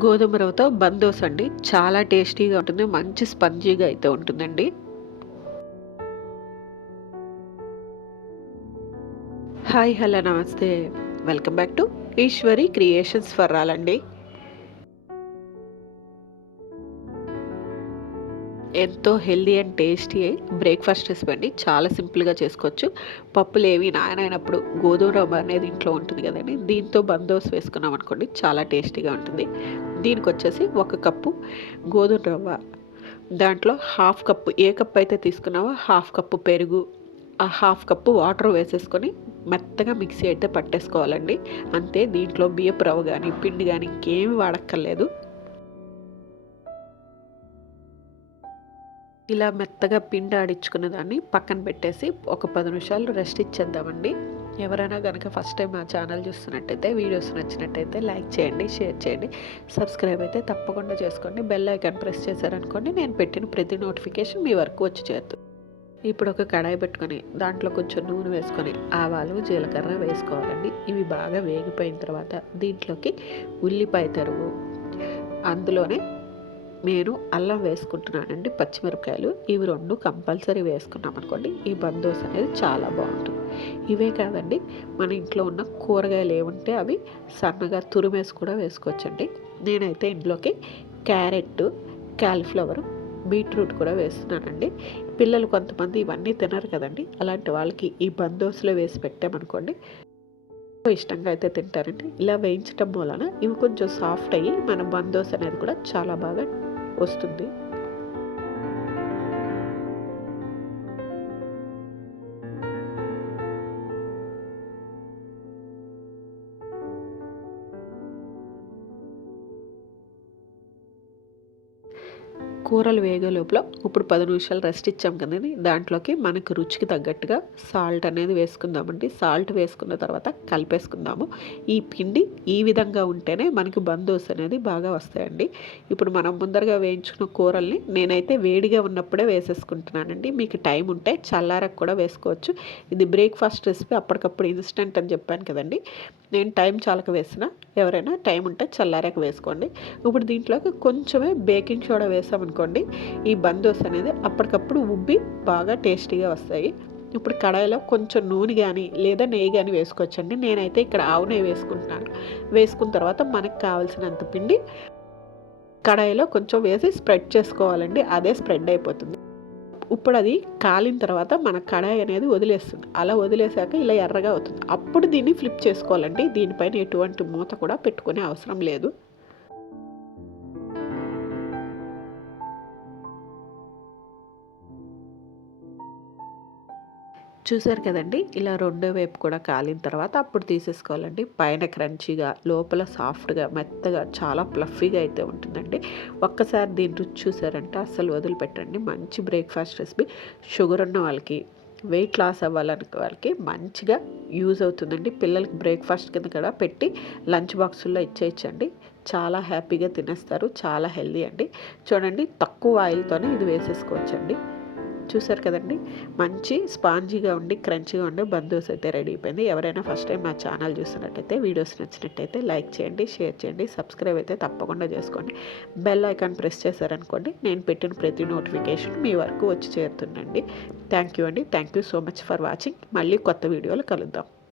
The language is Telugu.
గోధుమ రవ్వతో బందోస్ అండి. చాలా టేస్టీగా ఉంటుంది. మంచి స్పంజీగా అయితే ఉంటుందండి. హాయ్ హలో నమస్తే. Welcome back to Eshwari creations for all అండి. ఎంతో healthy and tasty breakfast recipe అండి. చాలా సింపుల్గా చేసుకోవచ్చు. పప్పులు ఏవి నానైనప్పుడు గోధుమ రవ్వ అనేది ఇంట్లో ఉంటుంది కదండి. దీంతో బందోస్ వేసుకున్నాం అనుకోండి, చాలా టేస్టీగా ఉంటుంది. దీనికి వచ్చేసి 1 కప్పు గోధుమ రవ్వ, దాంట్లో హాఫ్ కప్పు, ఏ కప్పు అయితే తీసుకున్నావో హాఫ్ కప్పు పెరుగు, ఆ హాఫ్ కప్పు వాటర్ వేసేసుకొని మెత్తగా మిక్సీ అయితే పట్టేసుకోవాలండి. అంతే. దీంట్లో బియ్యపు రవ్వ కానీ పిండి కానీ ఇంకేమి వాడక్కర్లేదు. ఇలా మెత్తగా పిండి ఆడించుకున్న దాన్ని పక్కన పెట్టేసి ఒక 10 నిమిషాలు రెస్ట్ ఇచ్చేద్దామండి. ఎవరైనా కనుక ఫస్ట్ టైం మా ఛానల్ చూస్తున్నట్టయితే, వీడియోస్ నచ్చినట్టయితే లైక్ చేయండి, షేర్ చేయండి, సబ్స్క్రైబ్ అయితే తప్పకుండా చేసుకోండి. బెల్ ఐకాన్ ప్రెస్ చేశారనుకోండి, నేను పెట్టిన ప్రతి నోటిఫికేషన్ మీ వరకు వచ్చి చేరుతుంది. ఇప్పుడు ఒక కడాయి పెట్టుకొని దాంట్లో కొంచెం నూనె వేసుకొని ఆవాలు జీలకర్ర వేసుకోవాలండి. ఇవి బాగా వేగిపోయిన తర్వాత దీంట్లోకి ఉల్లిపాయ తరుగు, అందులోనే నేను అల్లం వేసుకుంటున్నానండి, పచ్చిమిరపకాయలు. ఇవి 2 కంపల్సరీ వేసుకున్నాం అనుకోండి, ఈ బందోస్ అనేది చాలా బాగుంటుంది. ఇవే కాదండి, మన ఇంట్లో ఉన్న కూరగాయలు ఏముంటే అవి సన్నగా తురిమేసి కూడా వేసుకోవచ్చండి. నేనైతే ఇంట్లోకి క్యారెట్, కాలీఫ్లవర్, బీట్రూట్ కూడా వేస్తున్నానండి. పిల్లలు కొంతమంది ఇవన్నీ తినరు కదండి. అలాంటి వాళ్ళకి ఈ బందోస్లో వేసి పెట్టామనుకోండి, ఇష్టంగా అయితే తింటారండి. ఇలా వేయించటం వలన ఇవి కొంచెం సాఫ్ట్ అయ్యి మన బందోస్ అనేది కూడా చాలా బాగా వస్తుంది. కూరలు వేగే లోపల ఇప్పుడు 10 నిమిషాలు రెస్ట్ ఇచ్చాం కదండి, దాంట్లోకి మనకు రుచికి తగ్గట్టుగా సాల్ట్ అనేది వేసుకుందామండి. సాల్ట్ వేసుకున్న తర్వాత కలిపేసుకుందాము. ఈ పిండి ఈ విధంగా ఉంటేనే మనకి బందోస్ అనేది బాగా వస్తాయండి. ఇప్పుడు మనం ముందరగా వేయించుకున్న కూరల్ని నేనైతే వేడిగా ఉన్నప్పుడే వేసేసుకుంటున్నానండి. మీకు టైం ఉంటే చల్లారకు కూడా వేసుకోవచ్చు. ఇది బ్రేక్ఫాస్ట్ రెసిపీ, అప్పటికప్పుడు ఇన్స్టెంట్ అని చెప్పాను కదండి. నేను టైం చాలక వేసిన, ఎవరైనా టైం ఉంటే చల్లారాక వేసుకోండి. ఇప్పుడు దీంట్లోకి కొంచెమే బేకింగ్ సోడా వేసామనుకోండి, ఈ బందోస్ అనేది అప్పటికప్పుడు ఉబ్బి బాగా టేస్టీగా వస్తాయి. ఇప్పుడు కడాయిలో కొంచెం నూనె కానీ లేదా నెయ్యి కానీ వేసుకోవచ్చండి. నేనైతే ఇక్కడ ఆవు నెయ్యి వేసుకుంటున్నాను. వేసుకున్న తర్వాత మనకు కావాల్సినంత పిండి కడాయిలో కొంచెం వేసి స్ప్రెడ్ చేసుకోవాలండి. అదే స్ప్రెడ్ అయిపోతుంది. ఇప్పుడు అది కాలిన తర్వాత మన కడాయి అనేది వదిలేస్తుంది. అలా వదిలేసాక ఇలా ఎర్రగా అవుతుంది. అప్పుడు దీన్ని ఫ్లిప్ చేసుకోవాలండి. దీనిపైన ఎటువంటి మూత కూడా పెట్టుకునే అవసరం లేదు. చూసారు కదండి, ఇలా రెండో వైపు కూడా కాలిన తర్వాత అప్పుడు తీసేసుకోవాలండి. పైన క్రంచీగా, లోపల సాఫ్ట్గా, మెత్తగా, చాలా ప్లఫీగా అయితే ఉంటుందండి. ఒక్కసారి దీని రుచి చూసారంటే అస్సలు వదిలిపెట్టండి. మంచి బ్రేక్ఫాస్ట్ రెసిపీ. షుగర్ ఉన్న వాళ్ళకి, వెయిట్ లాస్ అవ్వాలనే వాళ్ళకి మంచిగా యూజ్ అవుతుందండి. పిల్లలకి బ్రేక్ఫాస్ట్ కింద కూడా పెట్టి లంచ్ బాక్సుల్లో ఇచ్చేయచ్చండి. చాలా హ్యాపీగా తినేస్తారు. చాలా హెల్దీ అండి. చూడండి, తక్కువ ఆయిల్తోనే ఇది వేసేసుకోవచ్చండి. చూసారు కదండి, మంచి స్పాంజీగా ఉండి క్రంచీగా ఉండి బందోస్ అయితే రెడీ అయిపోయింది. ఎవరైనా ఫస్ట్ టైం నా ఛానల్ చూస్తున్నట్టయితే, వీడియోస్ నచ్చినట్టయితే లైక్ చేయండి, షేర్ చేయండి, సబ్స్క్రైబ్ అయితే తప్పకుండా చేసుకోండి. బెల్ ఐకాన్ ప్రెస్ చేశారనుకోండి, నేను పెట్టిన ప్రతి నోటిఫికేషన్ మీ వరకు వచ్చి చేరుతుందండి. థ్యాంక్ యూ అండి. Thank you so much for watching. మళ్ళీ కొత్త వీడియోలు కలుద్దాం.